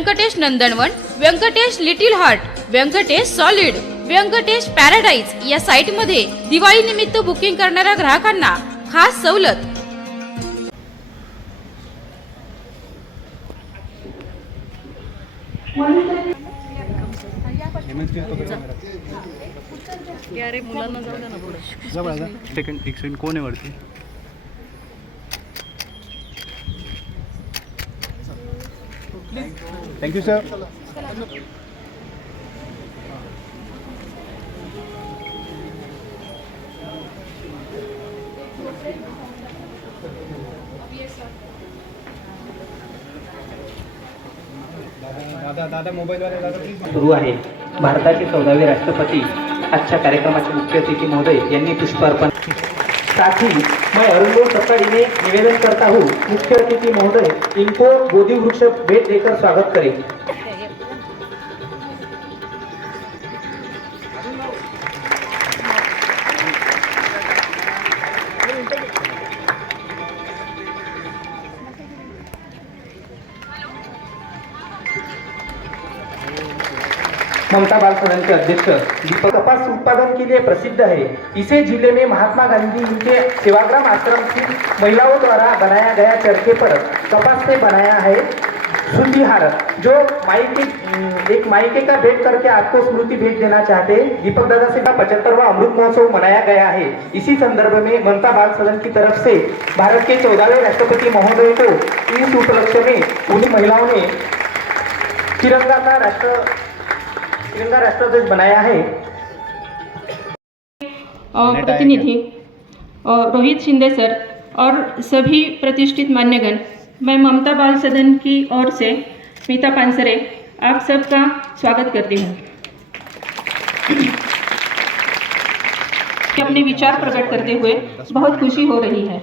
Venkatesh Nandanvan, Venkatesh Little Heart, Venkatesh Solid, Venkatesh Paradise या साईटमध्ये दिवाळी निमित्त बुकिंग करणाऱ्या ग्राहकांना खास सवलत। एक सेकंड कोण आहे वरती? Thank you sir. दादा मोबाईलवर दादा प्लीज। सुरू आहे। भारताचे 14वे राष्ट्रपति आजच्या कार्यक्रमाचे मुख्य अतिथि महोदय यांनी पुष्पार्पण। साथ ही मैं अरुण सप्ताह में निवेदन करता हूँ मुख्य अतिथि महोदय इनको बोधि वृक्ष भेंट देकर स्वागत करें। ममता बाल सदन के अध्यक्ष दीपक कपास उत्पादन के लिए प्रसिद्ध है। इसे जिले में महात्मा गांधी के सेवाग्राम आश्रम की महिलाओं द्वारा बनाया गया चरखे पर कपास से बनाया है सूती हार, जो एक मायके का भेंट करके आपको स्मृति भेंट देना चाहते हैं। दीपक दादा से 75वां अमृत महोत्सव मनाया गया है। इसी संदर्भ में ममता बाल सदन की तरफ से भारत के 14वें राष्ट्रपति महोदय को इस उपलक्ष्य में उन महिलाओं ने तिरंगा राष्ट्रध्वज बनाया है। प्रतिनिधि रोहित शिंदे सर और सभी प्रतिष्ठित मान्यगण, मैं ममता बाल सदन की ओर से मीता पानसरे आप सबका स्वागत करती हूँ। अपने विचार प्रकट करते हुए बहुत खुशी हो रही है।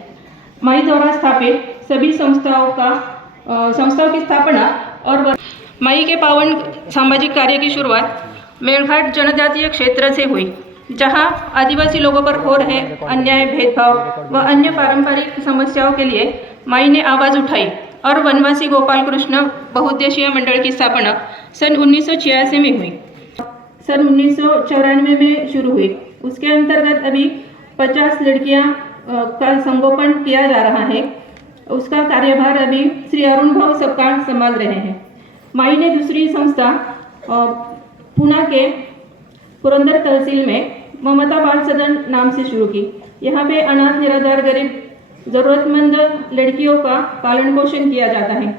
माई द्वारा स्थापित सभी संस्थाओं की स्थापना और माई के पावन सामाजिक कार्य की शुरुआत मेलघाट जनजातीय क्षेत्र से हुई, जहां आदिवासी लोगों पर हो रहे अन्याय, भेदभाव व अन्य पारंपरिक समस्याओं के लिए माई ने आवाज़ उठाई और वनवासी गोपाल कृष्ण बहुउद्देशीय मंडल की स्थापना सन 1986 में हुई। सन 1994 में शुरू हुई। उसके अंतर्गत अभी 50 लड़कियां का संगोपन किया जा रहा है। उसका कार्यभार अभी श्री अरुण भाव सपकाळ संभाल रहे हैं। माई ने दूसरी संस्था पुणे के पुरंदर तहसील में ममता बाल सदन नाम से शुरू की। यहाँ पे अनाथ, निराधार, गरीब, ज़रूरतमंद लड़कियों का पालन पोषण किया जाता है।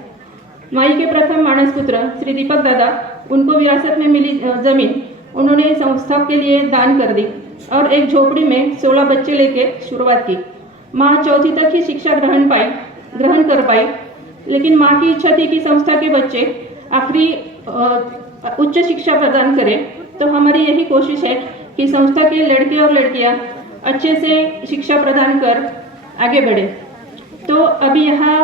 माई के प्रथम मानस पुत्र श्री दीपक दादा, उनको विरासत में मिली जमीन उन्होंने संस्था के लिए दान कर दी और एक झोपड़ी में 16 बच्चे लेके शुरुआत की। माँ 4वीं तक ही शिक्षा ग्रहण कर पाई, लेकिन माँ की इच्छा थी कि संस्था के बच्चे आखिरी उच्च शिक्षा प्रदान करें। तो हमारी यही कोशिश है कि संस्था के लड़के और लड़कियां अच्छे से शिक्षा प्रदान कर आगे बढ़े। तो अभी यहाँ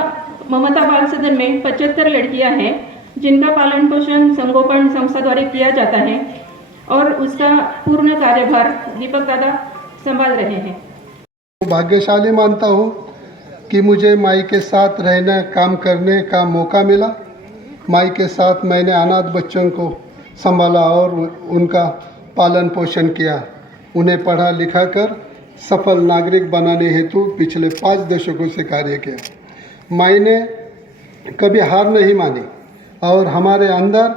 ममता बाल सदन में 75 लड़कियां हैं जिनका पालन पोषण संगोपन संस्था द्वारा किया जाता है और उसका पूर्ण कार्यभार दीपक दादा संभाल रहे हैं। भाग्यशाली मानता हूँ कि मुझे माई के साथ रहने, काम करने का मौका मिला। माई के साथ मैंने अनाथ बच्चों को संभाला और उनका पालन पोषण किया। उन्हें पढ़ा लिखा कर सफल नागरिक बनाने हेतु पिछले 5 दशकों से कार्य किया। माई ने कभी हार नहीं मानी और हमारे अंदर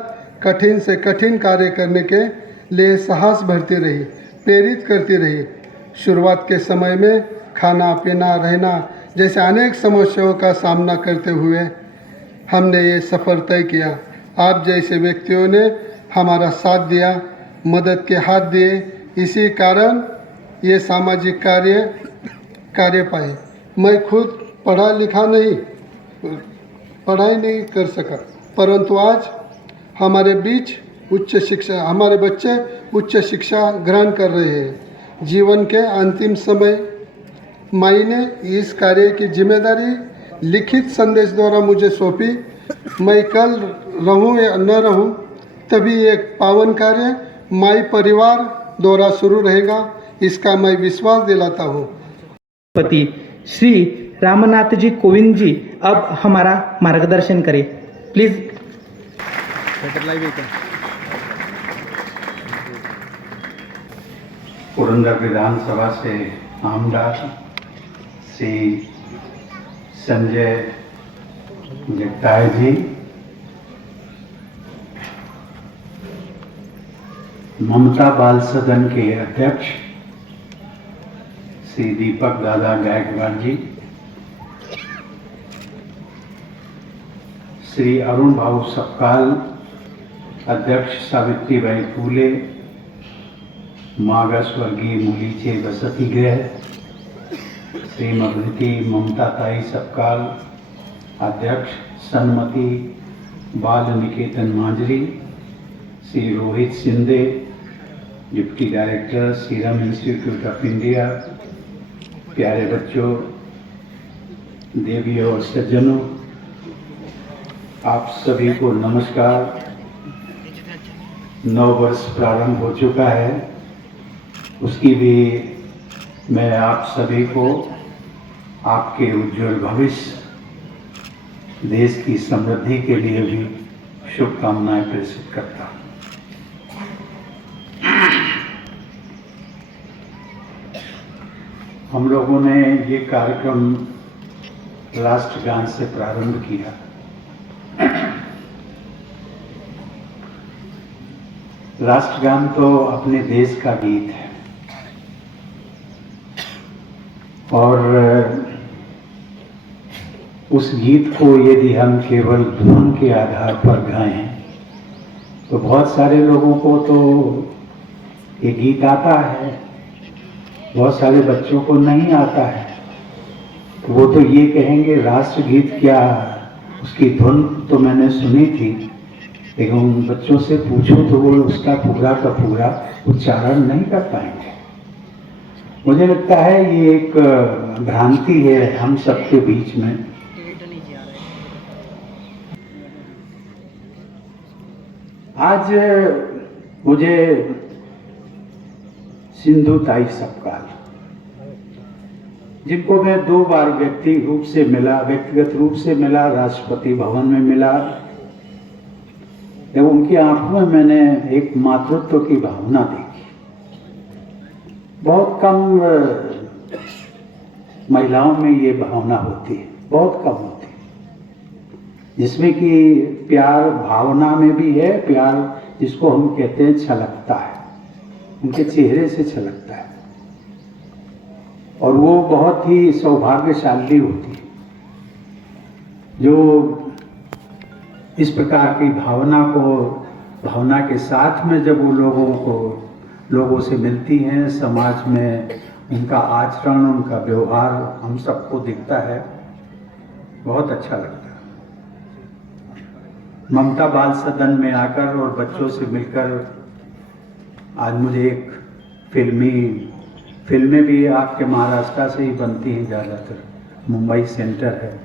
कठिन से कठिन कार्य करने के लिए साहस भरती रही, प्रेरित करती रही। शुरुआत के समय में खाना पीना रहना जैसे अनेक समस्याओं का सामना करते हुए हमने ये सफ़र तय किया। आप जैसे व्यक्तियों ने हमारा साथ दिया, मदद के हाथ दिए, इसी कारण ये सामाजिक कार्य पाए। मैं खुद पढ़ाई नहीं कर सका, परंतु आज हमारे बच्चे उच्च शिक्षा ग्रहण कर रहे हैं। जीवन के अंतिम समय माई ने इस कार्य की जिम्मेदारी लिखित संदेश द्वारा मुझे सौंपी। मैं कल रहूं या न रहूं, तभी एक पावन कार्य माई परिवार द्वारा शुरू रहेगा, इसका मैं विश्वास दिलाता हूं। पति श्री रामनाथ जी कोविंद जी अब हमारा मार्गदर्शन करें प्लीज। थिएटर लाइव है क्या? पुरंदर विधानसभा से आमदार श्री संजय जगताय जी, ममता बाल सदन के अध्यक्ष श्री दीपक दादा गायकवाड़ जी, श्री अरुण भाऊ सपकाल, अध्यक्ष सावित्रीबाई फूले मागा स्वर्गीय मुलीचे वसतिगृह, श्रीमती ममता ताई सपकाल, अध्यक्ष सन्मति बाल निकेतन मांजरी, Shri Rohit Shinde, deputy director serum institute of India, प्यारे बच्चों, देवियों और सज्जनों, आप सभी को नमस्कार। नव वर्ष प्रारंभ हो चुका है, उसकी भी मैं आप सभी को आपके उज्जवल भविष्य, देश की समृद्धि के लिए भी शुभकामनाएं प्रेषित करता हूं। हम लोगों ने ये कार्यक्रम राष्ट्रगान से प्रारंभ किया। राष्ट्रगान तो अपने देश का गीत है और उस गीत को यदि हम केवल धुन के आधार पर गाएं तो बहुत सारे लोगों को तो ये गीत आता है, बहुत सारे बच्चों को नहीं आता है, तो वो तो ये कहेंगे राष्ट्रगीत क्या, उसकी धुन तो मैंने सुनी थी, लेकिन उन बच्चों से पूछो तो वो उसका पूरा का पूरा उच्चारण नहीं कर पाएंगे। मुझे लगता है ये एक भ्रांति है हम सबके बीच में। आज मुझे सिंधु ताई सपकाल, जिनको मैं 2 बार व्यक्तिगत रूप से मिला, राष्ट्रपति भवन में मिला, जब उनकी आंखों में मैंने एक मातृत्व की भावना देखी। बहुत कम महिलाओं में ये भावना होती है, बहुत कम होती है, जिसमें कि प्यार भावना में भी है, प्यार जिसको हम कहते हैं छलकता है, उनके चेहरे से छलकता है और वो बहुत ही सौभाग्यशाली होती है जो इस प्रकार की भावना के साथ में जब वो लोगों से मिलती हैं, समाज में उनका आचरण, उनका व्यवहार हम सबको दिखता है, बहुत अच्छा लगता है। ममता बाल सदन में आकर और बच्चों से मिलकर आज मुझे एक फिल्में भी आपके महाराष्ट्र से ही बनती हैं ज़्यादातर, मुंबई सेंटर है,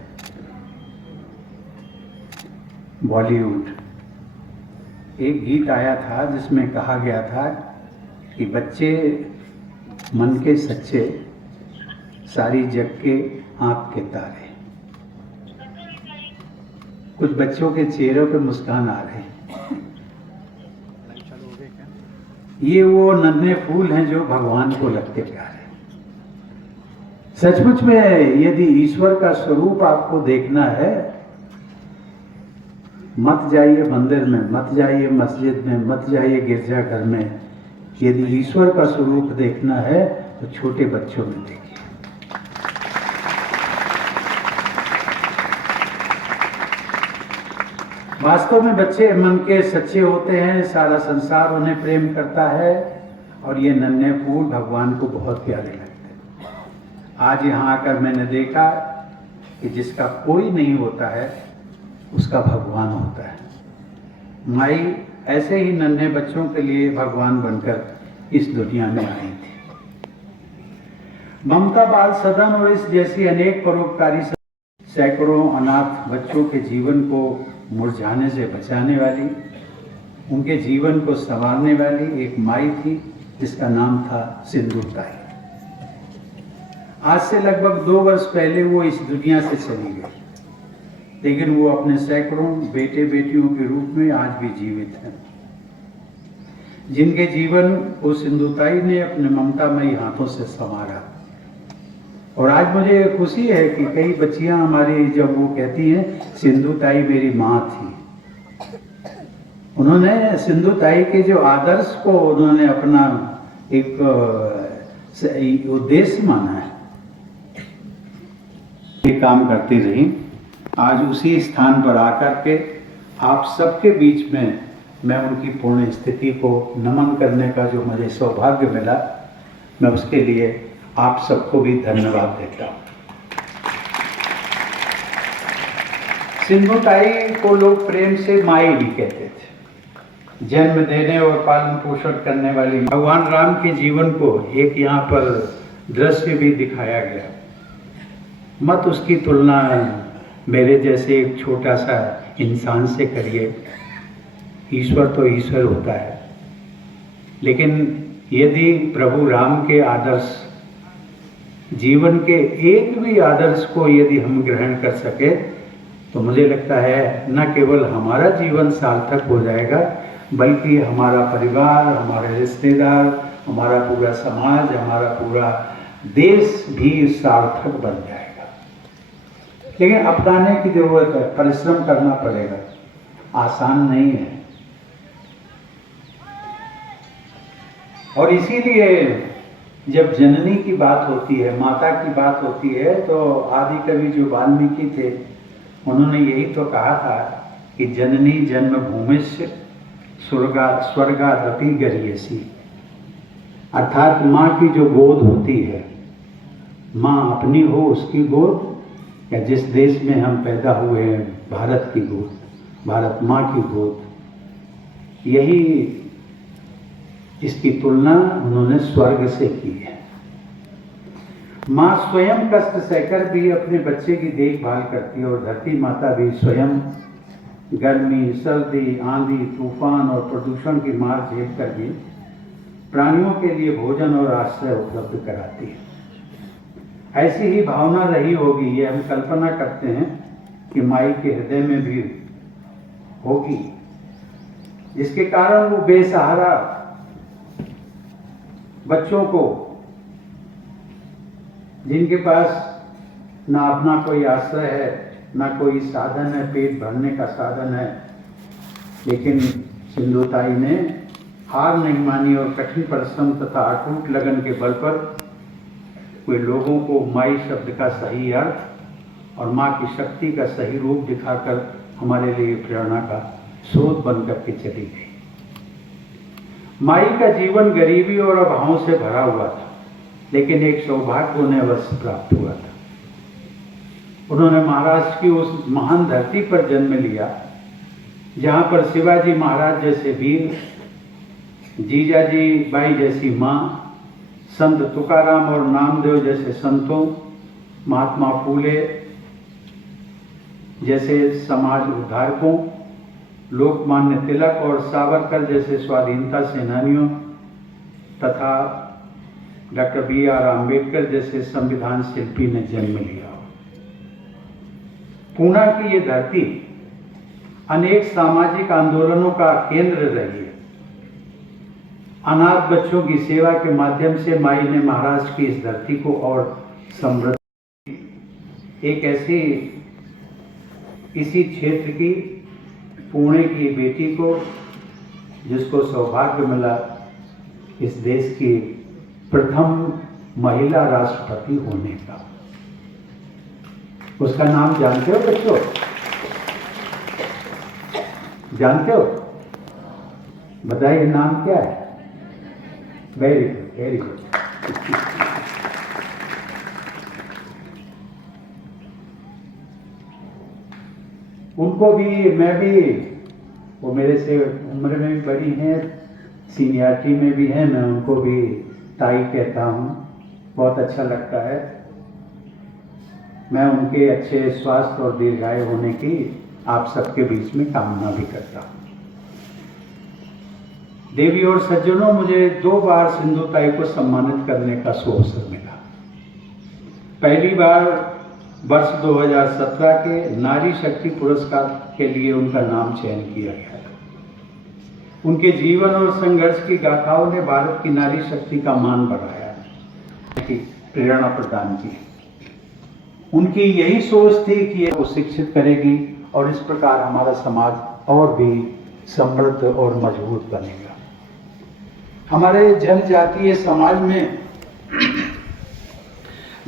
बॉलीवुड। एक गीत आया था जिसमें कहा गया था कि बच्चे मन के सच्चे, सारी जग के आंख के तारे। कुछ बच्चों के चेहरों पे मुस्कान आ रही। ये वो नन्हे फूल हैं जो भगवान को लगते प्यारे। सचमुच में यदि ईश्वर का स्वरूप आपको देखना है, मत जाइए मंदिर में, मत जाइए मस्जिद में, मत जाइए गिरजाघर में। यदि ईश्वर का स्वरूप देखना है तो छोटे बच्चों में देखिए। वास्तव में बच्चे मन के सच्चे होते हैं, सारा संसार उन्हें प्रेम करता है और ये नन्हे फूल भगवान को बहुत प्यारे लगते हैं। आज यहाँ आकर मैंने देखा कि जिसका कोई नहीं होता है उसका भगवान होता है। माई ऐसे ही नन्हे बच्चों के लिए भगवान बनकर इस दुनिया में आई थी। ममता बाल सदन और इस जैसी अनेक परोपकारी सैकड़ों अनाथ बच्चों के जीवन को मुरझाने से बचाने वाली, उनके जीवन को संवारने वाली एक माई थी जिसका नाम था सिंधु ताई। आज से लगभग 2 वर्ष पहले वो इस दुनिया से चली गई। लेकिन वो अपने सैकड़ों बेटे बेटियों के रूप में आज भी जीवित हैं, जिनके जीवन को सिंधुताई ने अपने ममतामयी हाथों से संवारा। और आज मुझे खुशी है कि कई बच्चियां हमारी जब वो कहती हैं सिंधुताई मेरी माँ थी, उन्होंने सिंधुताई के जो आदर्श को उन्होंने अपना एक उद्देश्य माना है, ये काम करती रही। आज उसी स्थान पर आकर के आप सबके बीच में मैं उनकी पुण्य स्थिति को नमन करने का जो मुझे सौभाग्य मिला, मैं उसके लिए आप सबको भी धन्यवाद देता हूँ। सिंधुताई को लोग प्रेम से माई भी कहते थे। जन्म देने और पालन पोषण करने वाली भगवान राम के जीवन को एक यहाँ पर दृश्य भी दिखाया गया। मत उसकी तुलना मेरे जैसे एक छोटा सा इंसान से करिए। ईश्वर तो ईश्वर होता है, लेकिन यदि प्रभु राम के आदर्श, जीवन के एक भी आदर्श को यदि हम ग्रहण कर सके तो मुझे लगता है न केवल हमारा जीवन सार्थक हो जाएगा, बल्कि हमारा परिवार, हमारे रिश्तेदार, हमारा पूरा समाज, हमारा पूरा देश भी सार्थक बन जाएगा। लेकिन अपनाने की जरूरत है, परिश्रम करना पड़ेगा, आसान नहीं है। और इसीलिए जब जननी की बात होती है, माता की बात होती है, तो आदि कवि जो वाल्मीकि थे उन्होंने यही तो कहा था कि जननी जन्मभूमिश्च स्वर्गादपि गरीयसी। अर्थात माँ की जो गोद होती है, माँ अपनी हो उसकी गोद, या जिस देश में हम पैदा हुए हैं भारत की गोद, भारत माँ की गोद, यही इसकी तुलना उन्होंने स्वर्ग से की है। माँ स्वयं कष्ट सहकर भी अपने बच्चे की देखभाल करती है, और धरती माता भी स्वयं गर्मी, सर्दी, आंधी, तूफान और प्रदूषण की मार झेल कर भी प्राणियों के लिए भोजन और आश्रय उपलब्ध कराती है। ऐसी ही भावना रही होगी, ये हम कल्पना करते हैं कि माई के हृदय में भी होगी, जिसके कारण वो बेसहारा बच्चों को, जिनके पास ना अपना कोई आश्रय है, ना कोई साधन है, पेट भरने का साधन है, लेकिन सिंधुताई ने हार नहीं मानी और कठिन परिश्रम तथा अटूट लगन के बल पर वे लोगों को माई शब्द का सही अर्थ और माँ की शक्ति का सही रूप दिखाकर हमारे लिए प्रेरणा का स्रोत बन करके चली गई। माई का जीवन गरीबी और अभावों से भरा हुआ था, लेकिन एक सौभाग्य उन्हें अवश्य प्राप्त हुआ था। उन्होंने महाराष्ट्र की उस महान धरती पर जन्म लिया जहाँ पर शिवाजी महाराज जैसे वीर, जीजाजी बाई जैसी माँ, संत तुकाराम और नामदेव जैसे संतों, महात्मा फूले जैसे समाज उद्धारकों, लोकमान्य तिलक और सावरकर जैसे स्वाधीनता सेनानियों तथा डॉक्टर B.R. आम्बेडकर जैसे संविधान शिल्पी ने जन्म लिया। पूना की ये धरती अनेक सामाजिक आंदोलनों का केंद्र रही है। अनाथ बच्चों की सेवा के माध्यम से माई ने महाराष्ट्र की इस धरती को और समृद्ध, एक ऐसी इसी क्षेत्र की पुणे की बेटी को जिसको सौभाग्य मिला इस देश की प्रथम महिला राष्ट्रपति होने का। उसका नाम जानते हो बच्चों? जानते हो? बताइए नाम क्या है? Very good, very good. उनको भी, मैं भी, वो मेरे से उम्र में भी बड़ी हैं, सीनियरिटी में भी हैं, मैं उनको भी ताई कहता हूँ। बहुत अच्छा लगता है। मैं उनके अच्छे स्वास्थ्य और दीर्घायु होने की आप सबके बीच में कामना भी करता हूँ। देवी और सज्जनों, मुझे 2 बार सिंधुताई को सम्मानित करने का सुअवसर मिला। पहली बार वर्ष 2017 के नारी शक्ति पुरस्कार के लिए उनका नाम चयन किया गया। उनके जीवन और संघर्ष की गाथाओं ने भारत की नारी शक्ति का मान बढ़ाया, की प्रेरणा प्रदान की। उनकी यही सोच थी कि वो शिक्षित करेगी और इस प्रकार हमारा समाज और भी समृद्ध और मजबूत बनेगा। हमारे जनजातीय समाज में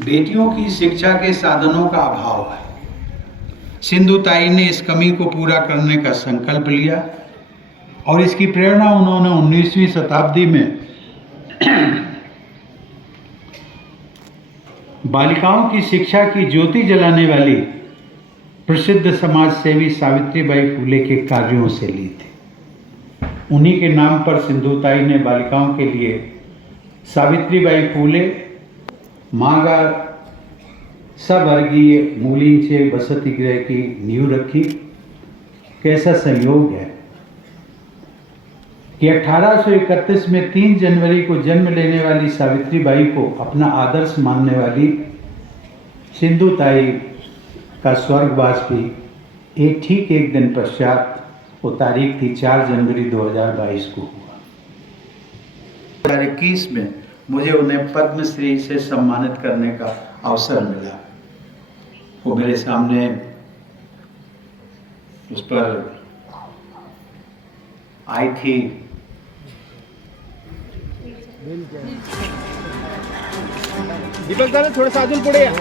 बेटियों की शिक्षा के साधनों का अभाव है। सिंधुताई ने इस कमी को पूरा करने का संकल्प लिया और इसकी प्रेरणा उन्होंने 19वीं शताब्दी में बालिकाओं की शिक्षा की ज्योति जलाने वाली प्रसिद्ध समाज सेवी सावित्रीबाई फूले के कार्यों से ली थी। उन्हीं के नाम पर सिंधुताई ने बालिकाओं के लिए सावित्रीबाई फूले मागार सवर्गीय मूलींचे वसति गृह की नींव रखी। कैसा संयोग है कि 1831 में 3 जनवरी को जन्म लेने वाली सावित्रीबाई को अपना आदर्श मानने वाली सिंधुताई का स्वर्गवास भी ठीक एक दिन पश्चात, वो तारीख थी 4 जनवरी 2022 को हुआ। 2021 में मुझे उन्हें पद्मश्री से सम्मानित करने का अवसर मिला। वो मेरे सामने उस पर आई थी। दीपक दादा थोडंसं अजून पुढे या.